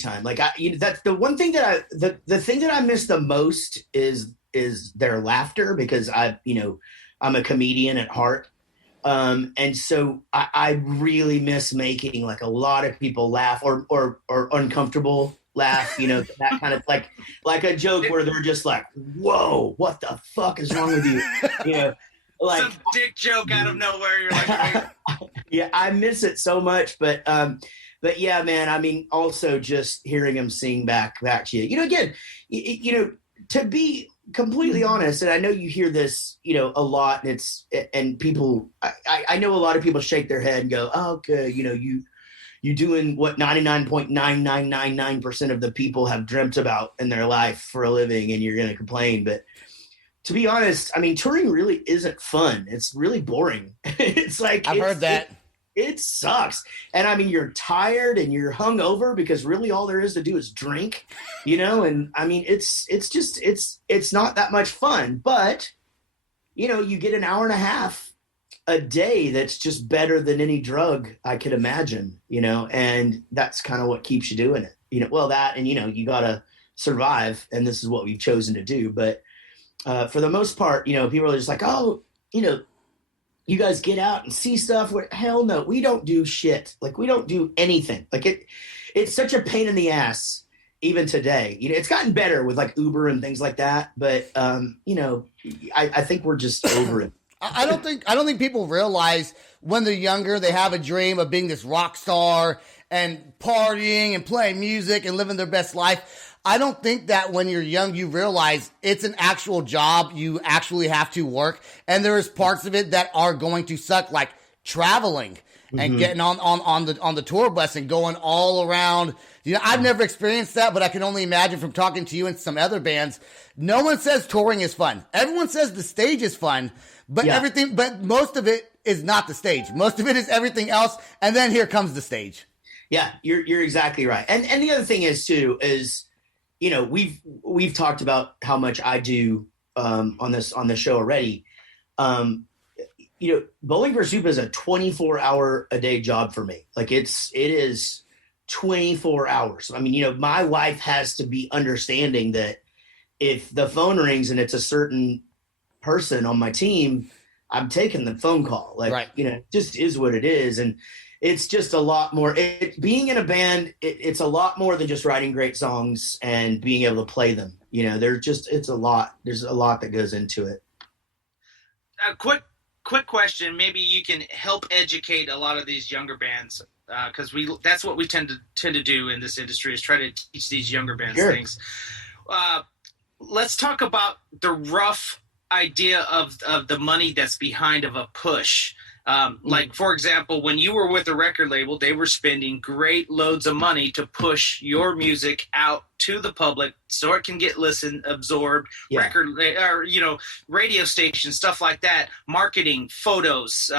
time. Like that's the one thing that the thing that I miss the most is their laughter, because I'm a comedian at heart. And so I really miss making like a lot of people laugh or uncomfortable laugh, that kind of like a joke where they're just like, whoa, what the fuck is wrong with you? Like some dick joke out of nowhere. You're like, yeah, I miss it so much. But yeah, man, I mean, also just hearing him sing back to you, again, to be completely honest, and I know you hear this, a lot, and people, I know a lot of people shake their head and go, oh, okay, you doing what 99.9999% of the people have dreamt about in their life for a living, and you're going to complain. But to be honest, I mean, touring really isn't fun. It's really boring. It's like, I've heard that. It sucks. And I mean, you're tired and you're hungover because really all there is to do is drink, and I mean, it's not that much fun, but you get an hour and a half a day that's just better than any drug I could imagine, and that's kind of what keeps you doing it. Well, that, and you gotta survive, and this is what we've chosen to do. But for the most part, people are just like, oh, you guys get out and see stuff. Hell no, we don't do shit. Like, we don't do anything. Like, it's such a pain in the ass even today. It's gotten better with like Uber and things like that, but I think we're just over it. I don't think people realize when they're younger, they have a dream of being this rock star and partying and playing music and living their best life. I don't think that when you're young, you realize it's an actual job. You actually have to work. And there is parts of it that are going to suck, like traveling and getting on the tour bus and going all around. I've never experienced that, but I can only imagine from talking to you and some other bands. No one says touring is fun. Everyone says the stage is fun, but but most of it is not the stage. Most of it is everything else. And then here comes the stage. Yeah, you're exactly right. And the other thing is too, is, we've talked about how much I do on this show already. Bowling for Soup is a 24-hour a day job for me. Like, it is 24 hours. I mean, my wife has to be understanding that if the phone rings and it's a certain person on my team, I'm taking the phone call. Like, right. It just is what it is. And it's just a lot more. Being in a band, it's a lot more than just writing great songs and being able to play them. It's a lot. There's a lot that goes into it. A quick question. Maybe you can help educate a lot of these younger bands, because that's what we tend to do in this industry, is try to teach these younger bands things. Let's talk about the rough idea of the money that's behind of a push. Like, for example, when you were with a record label, they were spending great loads of money to push your music out to the public so it can get listened, absorbed, radio stations, stuff like that, marketing, photos.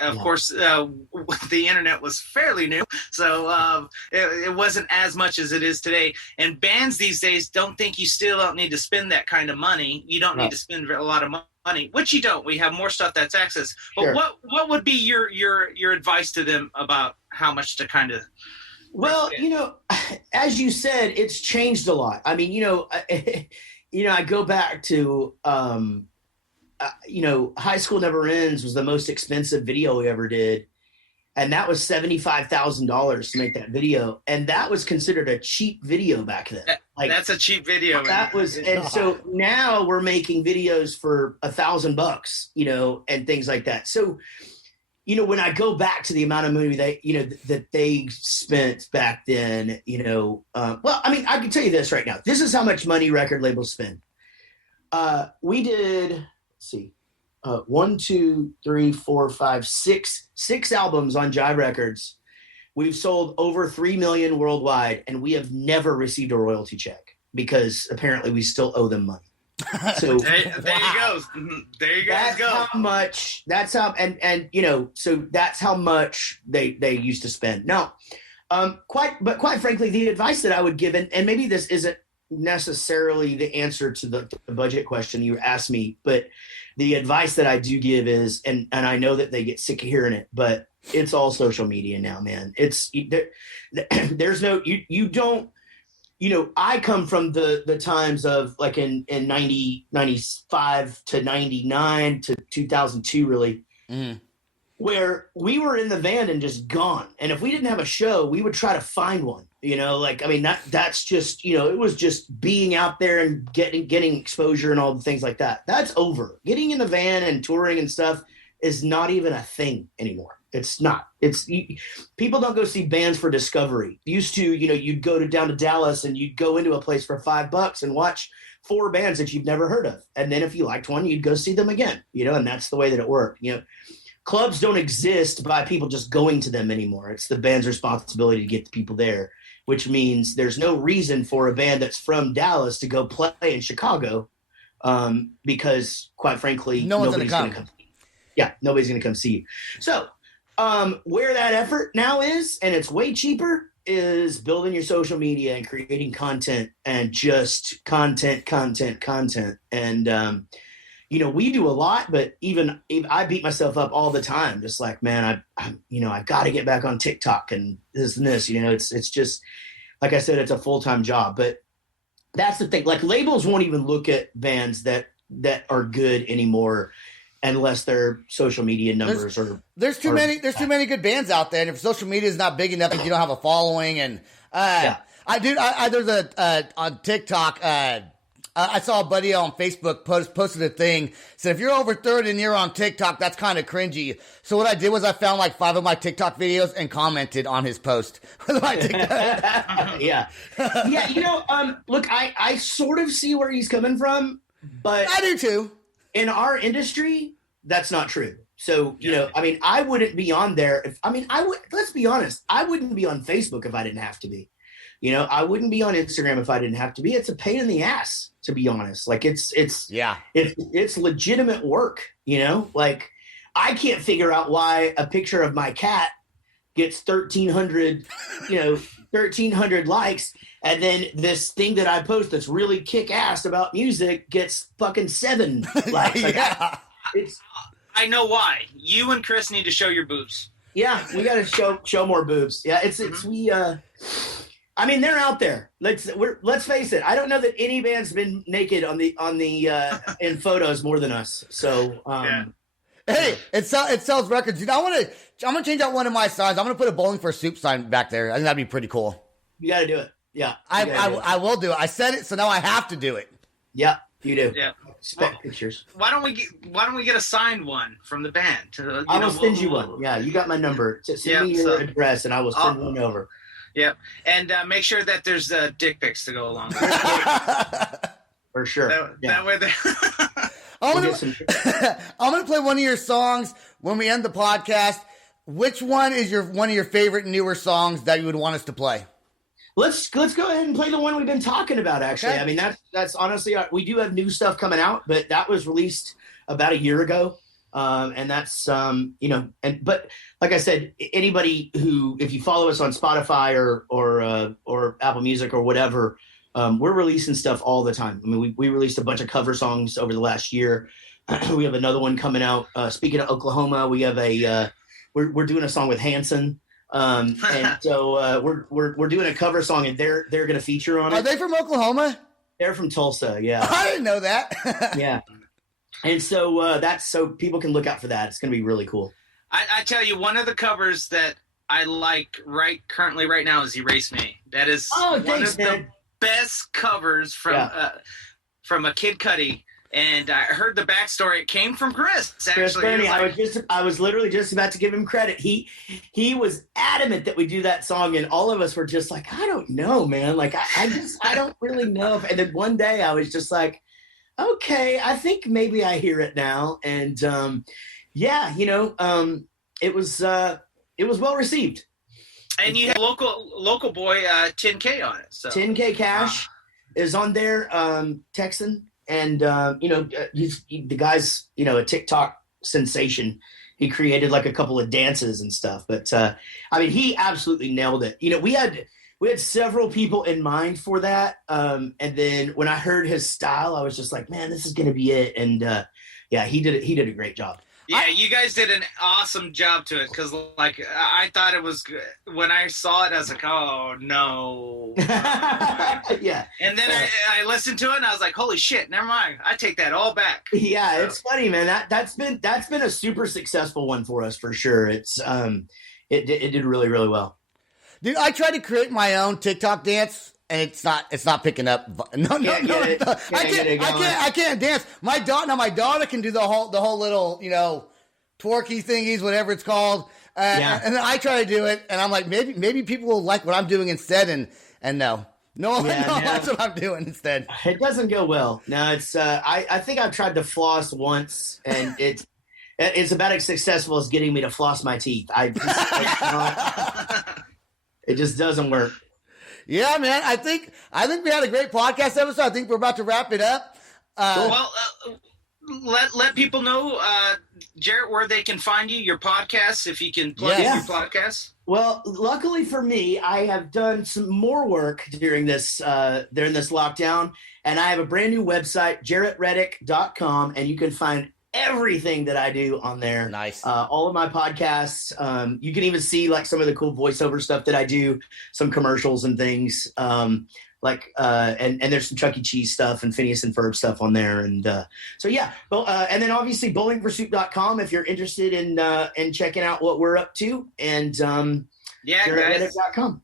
Of course, the internet was fairly new, so it wasn't as much as it is today. And bands these days don't need to spend that kind of money. You don't need to spend a lot of money, which you don't. We have more stuff that's access. But Sure. What would be your advice to them about how much to kind of? Well, as you said, it's changed a lot. I mean, I go back to, High School Never Ends was the most expensive video we ever did. And that was $75,000 to make that video. And that was considered a cheap video back then. That's a cheap video. And so now we're making videos for $1,000, and things like that. So, when I go back to the amount of money that they spent back then, well, I mean, I can tell you this right now. This is how much money record labels spend. We did, let's see, 1, 2, 3, 4, 5, 6 albums on Jive Records. We've sold over 3 million worldwide, and we have never received a royalty check because apparently we still owe them money. So there you go. There you guys go. How much? That's how, and so that's how much they used to spend. Now, quite frankly, the advice that I would give, and maybe this isn't necessarily the answer to the budget question you asked me, but the advice that I do give is, and I know that they get sick of hearing it, but it's all social media now, man. There's no, you don't, I come from the times of like in 95 to 99 to 2002, really, where we were in the van and just gone. And if we didn't have a show, we would try to find one, that's just, it was just being out there and getting exposure and all the things like that. That's over. Getting in the van and touring and stuff is not even a thing anymore. It's not. People don't go see bands for discovery. Used to, you'd go down to Dallas and you'd go into a place for $5 and watch 4 bands that you've never heard of. And then if you liked one, you'd go see them again, and that's the way that it worked. Clubs don't exist by people just going to them anymore. It's the band's responsibility to get the people there, which means there's no reason for a band that's from Dallas to go play in Chicago because, quite frankly, nobody's going to come. Yeah, nobody's going to come see you. So where that effort now is, and it's way cheaper, is building your social media and creating content and just content. And, we do a lot, but even I beat myself up all the time. Just like, man, I've got to get back on TikTok and this and this, it's just, like I said, it's a full-time job, but that's the thing. Like labels won't even look at bands that are good anymore unless their social media numbers there's too many good bands out there. And if social media is not big enough and you don't have a following and, there's on TikTok, I saw a buddy on Facebook posted a thing, said if you're over 30 and you're on TikTok, that's kind of cringy. So what I did was I found like 5 of my TikTok videos and commented on his post. Yeah. Look, I sort of see where he's coming from, but I do too. In our industry, that's not true. So, I wouldn't be on there. Let's be honest. I wouldn't be on Facebook if I didn't have to be. I wouldn't be on Instagram if I didn't have to be. It's a pain in the ass, to be honest. Like it's legitimate work, like I can't figure out why a picture of my cat gets 1,300 likes. And then this thing that I post that's really kick ass about music gets fucking 7 likes. Like, I know why. You and Chris need to show your boobs. Yeah, we got to show more boobs. Yeah, they're out there. Let's face it. I don't know that any band's been naked on the in photos more than us. So Hey, it sells records. I'm gonna change out one of my signs. I'm gonna put a Bowling for Soup sign back there. I think that'd be pretty cool. You got to do it. Yeah, I will do it. I said it, so now I have to do it. Yeah, you do. Yeah. Pictures. Why don't we get a signed one from the band? I will send you one. Yeah, you got my number. Send me your address, and I will send one over. Yep, and make sure that there's dick pics to go along with it. For sure. That way I'm gonna play one of your songs when we end the podcast. Which one is one of your favorite newer songs that you would want us to play? Let's go ahead and play the one we've been talking about, actually. Okay. That's honestly, we do have new stuff coming out, but that was released about a year ago. And that's, but like I said, anybody who, if you follow us on Spotify or Apple Music or whatever, we're releasing stuff all the time. We released a bunch of cover songs over the last year. We have another one coming out. Speaking of Oklahoma, we have we're doing a song with Hanson. And so we're doing a cover song, and they're going to feature on it. Are they from Oklahoma? They're from Tulsa. Yeah, I didn't know that. Yeah, and so that's so people can look out for that. It's going to be really cool. I tell you, one of the covers that I like currently right now is "Erase Me." That is the best covers from a Kid Cudi. And I heard the backstory. It came from Chris. Actually, Bernie, I was literally just about to give him credit. He was adamant that we do that song, and all of us were just like, I don't know, man. Like I don't really know. And then one day I was just like, okay, I think maybe I hear it now. And it was well received. And you have local boy 10K on it. So 10K Cash is on there, Texan. And, the guy's, a TikTok sensation. He created like a couple of dances and stuff. But, he absolutely nailed it. We we had several people in mind for that. And then when I heard his style, I was just like, man, this is going to be it. And yeah, he did a great job. Yeah, you guys did an awesome job to it, because like I thought it was good. When I saw it, I was like, oh no. Yeah. And then I listened to it and I was like, holy shit, never mind. I take that all back. Yeah, so. It's funny, man. That's been a super successful one for us for sure. It's it did really, really well. Dude, I tried to create my own TikTok dance, and it's not picking up. No. I can't dance. My daughter can do the whole little, twerky thingies, whatever it's called. And then I try to do it, and I'm like, maybe people will like what I'm doing instead, and no, that's what I'm doing instead. It doesn't go well. No, it's I think I've tried to floss once, and it's about as successful as getting me to floss my teeth. It just doesn't work. Yeah, man. I think we had a great podcast episode. I think we're about to wrap it up. Let people know, Jaret, where they can find you, your podcasts, if you can plug in your podcasts. Well, luckily for me, I have done some more work during this lockdown, and I have a brand new website, jaretreddick.com, and you can find everything that I do on there. Nice. All of my podcasts. You can even see like some of the cool voiceover stuff that I do, some commercials and things. And there's some Chuck E. Cheese stuff and Phineas and Ferb stuff on there. And so yeah. And then obviously bowlingforsup.com if you're interested in checking out what we're up to. And jaretreddick.com.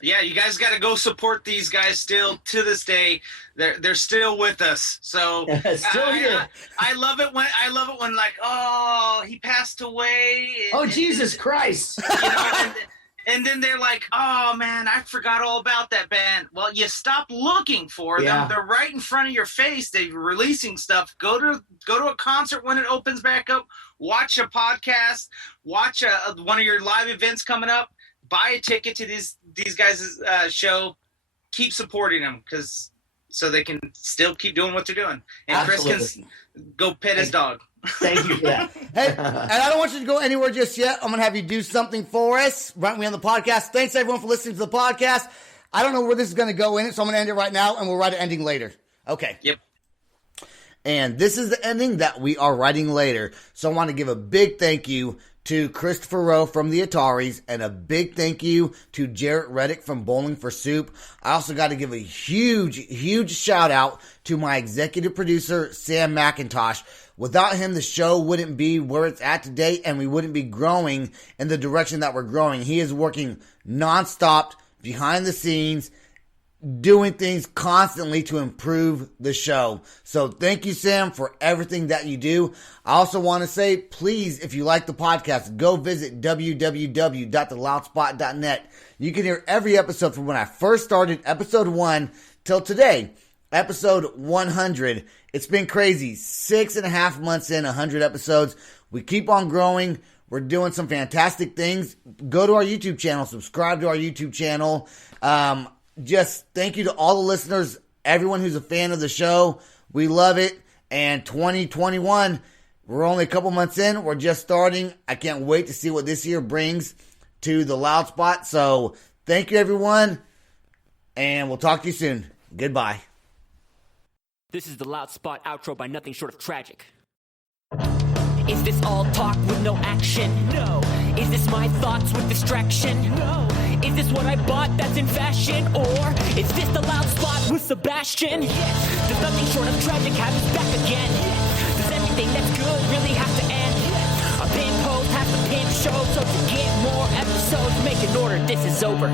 Yeah, you guys got to go support these guys still to this day. They're still with us. So still here. I love it when like, oh, he passed away. Jesus Christ. And then they're like, oh man, I forgot all about that band. Well, you stop looking for them. They're right in front of your face. They're releasing stuff. Go to a concert when it opens back up. Watch a podcast. Watch one of your live events coming up. Buy a ticket to these guys' show. Keep supporting them so they can still keep doing what they're doing. And Absolutely. Chris can go pet his dog. Thank you for that. Hey, and I don't want you to go anywhere just yet. I'm going to have you do something for us right on the podcast. Thanks, everyone, for listening to the podcast. I don't know where this is going to go in it, so I'm going to end it right now, and we'll write an ending later. Okay. Yep. And this is the ending that we are writing later. So I want to give a big thank you to Kristopher Roe from the Ataris, and a big thank you to Jaret Reddick from Bowling for Soup. I also got to give a huge shout out to my executive producer, Sam McIntosh. Without him, the show wouldn't be where it's at today, and we wouldn't be growing in the direction that we're growing. He is working nonstop behind the scenes, doing things constantly to improve the show. So thank you, Sam, for everything that you do. I also want to say, please, if you like the podcast, go visit www.theloudspot.net. You can hear every episode from when I first started, episode 1, till today, episode 100. It's been crazy. 6.5 months in, 100 episodes. We keep on growing. We're doing some fantastic things. Go to our YouTube channel. Subscribe to our YouTube channel. Just thank you to all the listeners, everyone who's a fan of the show. We love it. And 2021, we're only a couple months in. We're just starting. I can't wait to see what this year brings to the Loud Spot. So thank you, everyone. And we'll talk to you soon. Goodbye. This is the Loud Spot outro by nothing short of tragic. Is this all talk with no action? No. Is this my thoughts with distraction? No. Is this what I bought that's in fashion? Or is this the Loud Spot with Sebastian? Yes. Does nothing short of tragic have us back again? Yes. Does everything that's good really have to end? Yes. Our pin post has to pin show, so to get more episodes, make an order, this is over.